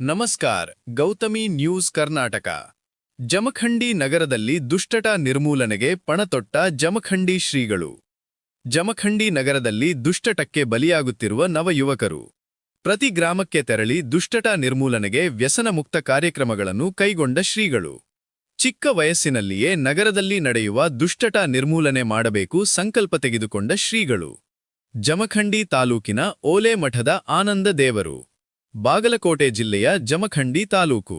ನಮಸ್ಕಾರ ಗೌತಮಿ ನ್ಯೂಸ್ ಕರ್ನಾಟಕ. ಜಮಖಂಡಿ ನಗರದಲ್ಲಿ ದುಷ್ಟಟ ನಿರ್ಮೂಲನೆಗೆ ಪಣತೊಟ್ಟ ಜಮಖಂಡಿ ಶ್ರೀಗಳು. ಜಮಖಂಡಿ ನಗರದಲ್ಲಿ ದುಷ್ಟಟಕ್ಕೆ ಬಲಿಯಾಗುತ್ತಿರುವ ನವಯುವಕರು ಪ್ರತಿ ಗ್ರಾಮಕ್ಕೆ ತೆರಳಿ ದುಷ್ಟಟ ನಿರ್ಮೂಲನೆಗೆ ವ್ಯಸನ ಮುಕ್ತ ಕಾರ್ಯಕ್ರಮಗಳನ್ನು ಕೈಗೊಂಡ ಶ್ರೀಗಳು. ಚಿಕ್ಕ ವಯಸ್ಸಿನಲ್ಲಿಯೇ ನಗರದಲ್ಲಿ ನಡೆಯುವ ದುಷ್ಟಟ ನಿರ್ಮೂಲನೆ ಮಾಡಬೇಕು ಸಂಕಲ್ಪ ತೆಗೆದುಕೊಂಡ ಶ್ರೀಗಳು. ಜಮಖಂಡಿ ತಾಲೂಕಿನ ಓಲೆ ಮಠದ ಆನಂದ ದೇವರು, ಬಾಗಲಕೋಟೆ ಜಿಲ್ಲೆಯ ಜಮಖಂಡಿ ತಾಲೂಕು.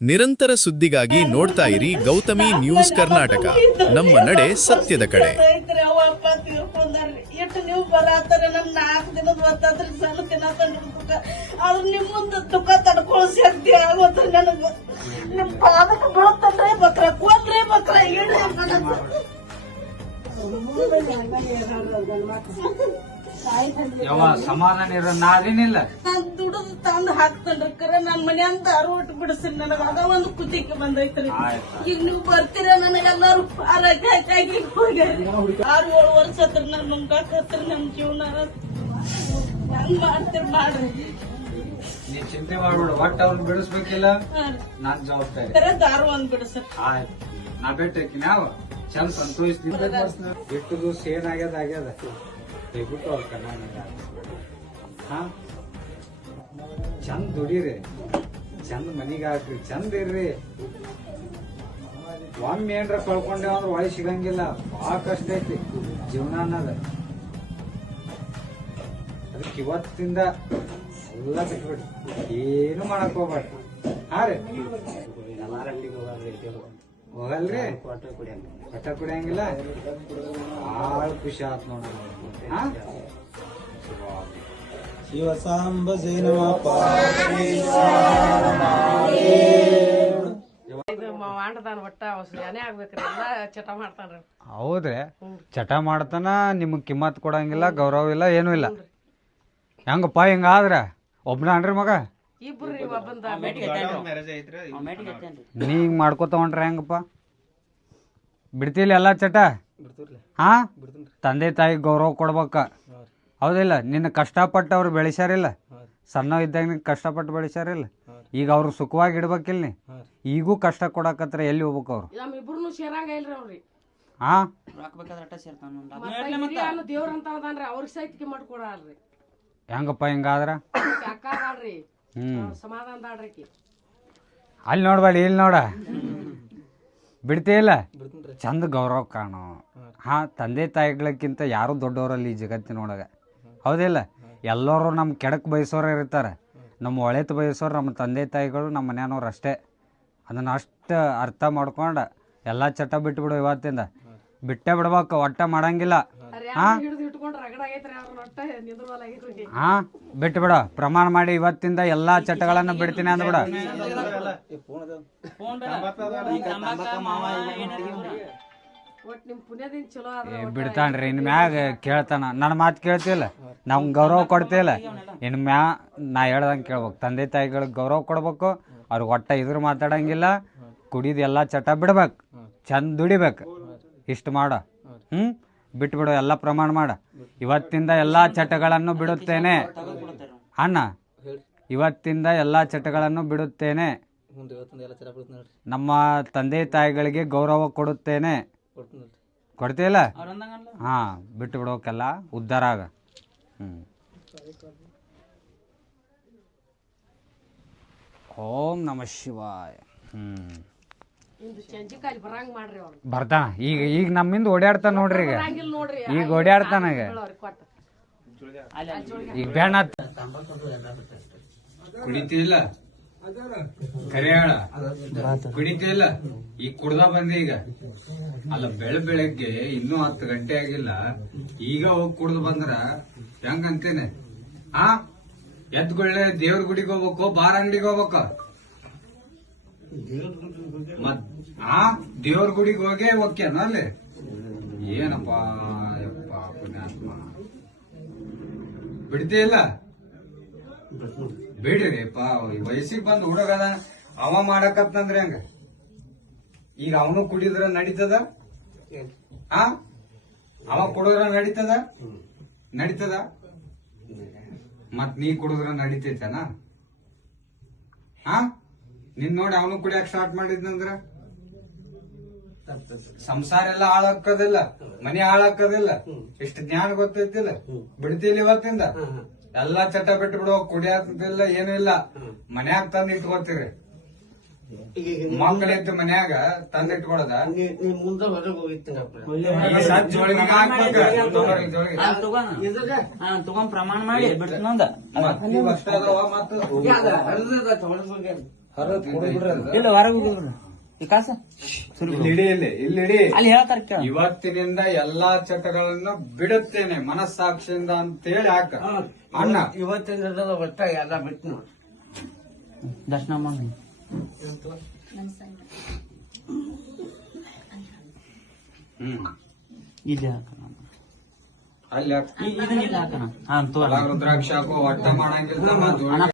ನಿರಂತರ ಸುದ್ದಿಗಾಗಿ ನೋಡ್ತಾ ಇರಿ ಗೌತಮಿ ನ್ಯೂಸ್ ಕರ್ನಾಟಕ, ನಮ್ಮ ನಡೆ ಸತ್ಯದ ಕಡೆ. ಸಮಾಧಾನ ಇರೋ ನಾವೇನಿಲ್ಲ. ನಾನ್ ದುಡಿದು ತಂದು ಹಾಕ್ತೇನ್ರಿ, ಕರೆ ನನ್ ಮನ್ಯಾಂದ ದಾರು ಒಟ್ಟು ಬಿಡಿಸ್ರಿ. ನನಗ ಅದ ಒಂದು ಕುತಿಕೆ ಬಂದೈತ್ರಿ. ಈಗ ನೀವು ಬರ್ತೀರ, ನನಗೆಲ್ಲಾರು ಹಾಕಿ ಹೋಗ್ಯಾರಿ. 6-7 ವರ್ಷ ಹತ್ರ ನನ್ ಮುಂಗಾಕತ್ರಿ. ನಮ್ ಜೀವನ ಹೆಂಗ್ ಮಾಡ್ತೀರಿ ಮಾಡ್ರಿ. ನೀ ಚಿಂತೆ ಮಾಡ್ಬೇಡ, ಒಟ್ಟು ಅವ್ರನ್ನ ಬಿಡಿಸ್ಬೇಕಿಲ್ಲ, ನಾನ್ ಜವಾಬ್ದಾರಿ. ಕರೆ ದಾರು ಒಂದ್ ಬಿಡಿಸ್ರಿ. ಆಯ್ತು, ನಾ ಬಿಟ್ಟೇಕಿ ನಾವು ಚಂದ ಸಂತೋಷ. ಎಷ್ಟು ದಿವಸ ಏನಾಗ್ಯದ ಆಗ್ಯದ ಬಿಟ್ಟು ಅವ್ರ ಕಣ್ಣ ಹಾ ಚಂದ ದುಡೀರಿ, ಚಂದ ಮನಿಗೆ ಹಾಕ್ರಿ, ಚಂದ ಇರ್ರಿ. ಒಮ್ಮೆ ಏನ್ರ ಕಳ್ಕೊಂಡೇವ ಅಂದ್ರೆ ಒಳಗೆ ಸಿಗಂಗಿಲ್ಲ. ಬಹಳ ಕಷ್ಟ ಐತಿ ಜೀವನ ಅನ್ನೋದ. ಅದಕ್ಕೆ ಇವತ್ತಿಂದ ಎಲ್ಲ ಬಿಟ್ಬಿಡಿ, ಏನು ಮಾಡಕ್ ಹೋಗ್ಬೇಡ್ರಿ. ಹಾ ರೀ, ಹೋಗಲ್ರಿ, ಒಟ್ಟ ಕುಡಿಯಂಗಿಲ್ಲ. ಭಾಳ ಖುಷಿ ಆತ್ ನೋಡ. ಶಿವಸಾಂಬ ಹೌದ್ರಿ, ಚಟ ಮಾಡ್ತಾನ. ನಿಮಗ್ ಕಿಮ್ಮತ್ ಕೊಡಂಗಿಲ್ಲ, ಗೌರವ ಇಲ್ಲ, ಏನೂ ಇಲ್ಲ. ಹೆಂಗಪ್ಪ ಹಿಂಗಾದ್ರ ಒಬ್ನ ಅನ್ರಿ ಮಗ? ನೀ ಹಿಂಗ್ ಮಾಡ್ಕೊತ ಹೊಂಟ್ರ ಹೆಂಗಪ್ಪ? ಬಿಡ್ತಿಲ್ಲ ಎಲ್ಲ ಚಟ? ಹಾ, ತಂದೆ ತಾಯಿ ಗೌರವ ಕೊಡ್ಬೇಕ, ಹೌದಿಲ್ಲ? ನಿನ್ನ ಕಷ್ಟಪಟ್ಟು ಅವ್ರು ಬೆಳೆಸ್ಯಾರಿಲ್ಲ, ಸಣ್ಣ ಇದ್ದಾಗ ನಿನ್ ಕಷ್ಟಪಟ್ಟು ಬೆಳೆಸ್ಯಾರಿಲ್ಲ. ಈಗ ಅವ್ರು ಸುಖವಾಗಿ ಇಡ್ಬೇಕಿಲ್ಲ. ನೀ ಈಗೂ ಕಷ್ಟ ಕೊಡಕತ್ರ ಎಲ್ಲಿ ಹೋಗ್ಬೇಕು ಅವ್ರು? ಹಾ, ಹೆಂಗಪ್ಪ ಹಿಂಗಾದ್ರ? ಅಲ್ಲಿ ನೋಡ್ಬೇಡಿ, ಇಲ್ಲಿ ನೋಡ. ಬಿಡ್ತೀಲ್ಲ, ಚಂದ ಗೌರವ ಕಾಣು. ಹಾ, ತಂದೆ ತಾಯಿಗಳಕ್ಕಿಂತ ಯಾರು ದೊಡ್ಡವರಲ್ಲಿ ಈ ಜಗತ್ತಿನೊಳಗ, ಹೌದಿಲ್ಲ? ಎಲ್ಲರೂ ನಮ್ಮ ಕೆಡಕ್ ಬಯಸೋರು ಇರ್ತಾರೆ, ನಮ್ಮ ಒಳೆತು ಬಯಸೋರು ನಮ್ಮ ತಂದೆ ತಾಯಿಗಳು, ನಮ್ಮ ಮನೆಯವ್ರು ಅಷ್ಟೇ. ಅದನ್ನ ಅಷ್ಟು ಅರ್ಥ ಮಾಡ್ಕೊಂಡು ಎಲ್ಲ ಚಟ ಬಿಟ್ಬಿಡು. ಇವತ್ತಿಂದ ಬಿಟ್ಟೇ ಬಿಡ್ಬೇಕು, ಒಟ್ಟ ಮಾಡಂಗಿಲ್ಲ. ಹಾ, ಬಿಟ್ಟು ಬಿಡ, ಪ್ರಮಾಣ ಮಾಡಿ ಇವತ್ತಿಂದ ಎಲ್ಲಾ ಚಟಗಳನ್ನ ಬಿಡ್ತೀನಿ ಅಂದ್ಬಿಡ. ಬಿಡ್ತಾನ್ರಿ, ಇನ್ ಮ್ಯಾಗ ಕೇಳ್ತಾನ. ನನ್ನ ಮಾತು ಕೇಳ್ತಿಲ್ಲ, ನಮ್ಗೆ ಗೌರವ ಕೊಡ್ತಿಲ್ಲ. ಇನ್ ಮ್ಯಾ ನಾ ಹೇಳ್ದಂಗೆ ಕೇಳ್ಬೇಕು. ತಂದೆ ತಾಯಿಗಳಿಗೆ ಗೌರವ ಕೊಡ್ಬೇಕು, ಅವ್ರಿಗೆ ಒಟ್ಟ ಇದ್ರ ಮಾತಾಡಂಗಿಲ್ಲ. ಕುಡಿದು ಎಲ್ಲಾ ಚಟ ಬಿಡ್ಬೇಕು, ಚಂದ ದುಡಿಬೇಕು. ಇಷ್ಟು ಮಾಡ. ಬಿಟ್ಬಿಡು, ಎಲ್ಲ ಪ್ರಮಾಣ ಮಾಡ. ಇವತ್ತಿಂದ ಎಲ್ಲಾ ಚಟಗಳನ್ನು ಬಿಡುತ್ತೇನೆ ಅಣ್ಣ. ಇವತ್ತಿಂದ ಎಲ್ಲಾ ಚಟಗಳನ್ನು ಬಿಡುತ್ತೇನೆ. ನಮ್ಮ ತಂದೆ ತಾಯಿಗಳಿಗೆ ಗೌರವ ಕೊಡುತ್ತೇನೆ. ಕೊಡ್ತೀಯಲ್ಲ? ಹಾ, ಬಿಟ್ಟು ಬಿಡೋಕೆಲ್ಲ ಉದ್ಧಾರ ಆಗ. ಓಂ ನಮಃ ಶಿವಾಯ. ಬರ್ತಾನ ಈಗ ನಮ್ಮಿಂದ ಓಡಾಡ್ತಾನ ನೋಡ್ರಿ. ಈಗ ಓಡಾಡ್ತಾನ. ಈಗ ಬೇಡ ಕುಡಿತಿಲ್ಲ, ಕರೆ ಹೇಳ, ಕುಡಿತಿಲ್ಲ. ಈಗ ಕುಡ್ದ ಬಂದೆ. ಈಗ ಅಲ್ಲ, ಬೆಳಗ್ಗೆ ಇನ್ನೂ 10 ಗಂಟೆ ಆಗಿಲ್ಲ, ಈಗ ಹೋಗಿ ಕುಡ್ದು ಬಂದ್ರ ಹೆಂಗಂತೇನೆ? ಆ, ಎದ್ಗೊಳ್ಳೆ ದೇವ್ರ ಗುಡಿಗೆ ಹೋಗ್ಬೇಕು, ಬಾರ್ ಅಂಗಡಿಗೆ ಹೋಗ್ಬೇಕು. ದೇವ್ರ ಗುಡಿಗೆ ಹೋಗೇ ಹೋಗ್ಯಾನ ಅಲ್ಲಿ. ಏನಪ್ಪ ಯಪ್ಪ ಪುಣ್ಯಾತ್ಮ, ಬಿಡ್ತಿಲ್ಲ. ಬಿಡ್ರಿ ಪಾ, ವಯಸ್ಸಿಗೆ ಬಂದ್ ಹುಡುಗದ ಅವ ಮಾಡಕತ್ತಂದ್ರೆ ಹಂಗ. ಈಗ ಅವನು ಕುಡಿದ್ರ ನಡೀತದ? ಅವ ಕುಡಿದ್ರ ನಡೀತದ? ಮತ್ ನೀ ಕುಡಿದ್ರ ನಡೀತೈತನ? ಹಾ ನಿನ್ ನೋಡಿ ಅವನು ಕುಡಿಯಕ್ ಸ್ಟಾರ್ಟ್ ಮಾಡಿದ್ನಂದ್ರ ಸಂಸಾರ ಎಲ್ಲ ಹಾಳಾಕೋದಿಲ್ಲ, ಮನೆ ಹಾಳಾಕೋದಿಲ್ಲ, ಇಷ್ಟು ಜ್ಞಾನ ಗೊತ್ತೈತಿಲ್ಲ, ಬಿಡ್ತಿಲ್ಲ ಇವತ್ತಿಂದ. ಎಲ್ಲಾ ಚಟ ಬಿಟ್ಟು ಬಿಡುವ, ಕುಡಿಯೋದಿಲ್ಲ ಏನೂ ಇಲ್ಲ, ಮನ್ಯಾಗ ತಂದ್ ಇಟ್ಕೋತೀರಿ. ಮಕ್ಕಳಿದ್ದು ಮನ್ಯಾಗ ತಂದ್ ಇಟ್ಕೊಳದ ಮುಂದೆ ಹೊರಗೆ ಹೋಗಿರ್ತೀನಪ್ಪ. ಜೋಳಿಗೆ ಹಾಕ್ಬೇಕ. ತಗೊಂಡ್ ಪ್ರಮಾಣ ಮಾಡಿ ಬಿಡ್ತೀನಂದ ಇಲ್ಲ ಹೊರಗೆ ಹೋಗಿದ್ರು ವಿಕಾಸ ಇಲ್ಲಿ ಅಲ್ಲಿ ಹೇಳ್ತಾರ ಕೇಳ. ಇವತ್ತಿನಿಂದ ಎಲ್ಲಾ ಚಟಗಳನ್ನು ಬಿಡುತ್ತೇನೆ ಮನಸ್ಸಾಕ್ಷಿಯಿಂದ ಅಂತೇಳಿ ಹಾಕ ಅಣ್ಣ. ಇವತ್ತಿನ ಒಟ್ಟ ಎಲ್ಲ ಬಿಟ್ಟು ನೋಡಿ ದರ್ಶನ ಮಾಡಿ ಇಲ್ಲಿ ಹಾಕೋಣ, ಅಲ್ಲಿ ಇದನ್ನ ಇಲ್ಲಿ ಹಾಕೋಣ. ಹಾ ತೋ ರುದ್ರಾಕ್ಷ ಹಾಕೋ ಒಟ್ಟ ಮಾಡಂಗಿಲ್ಲ.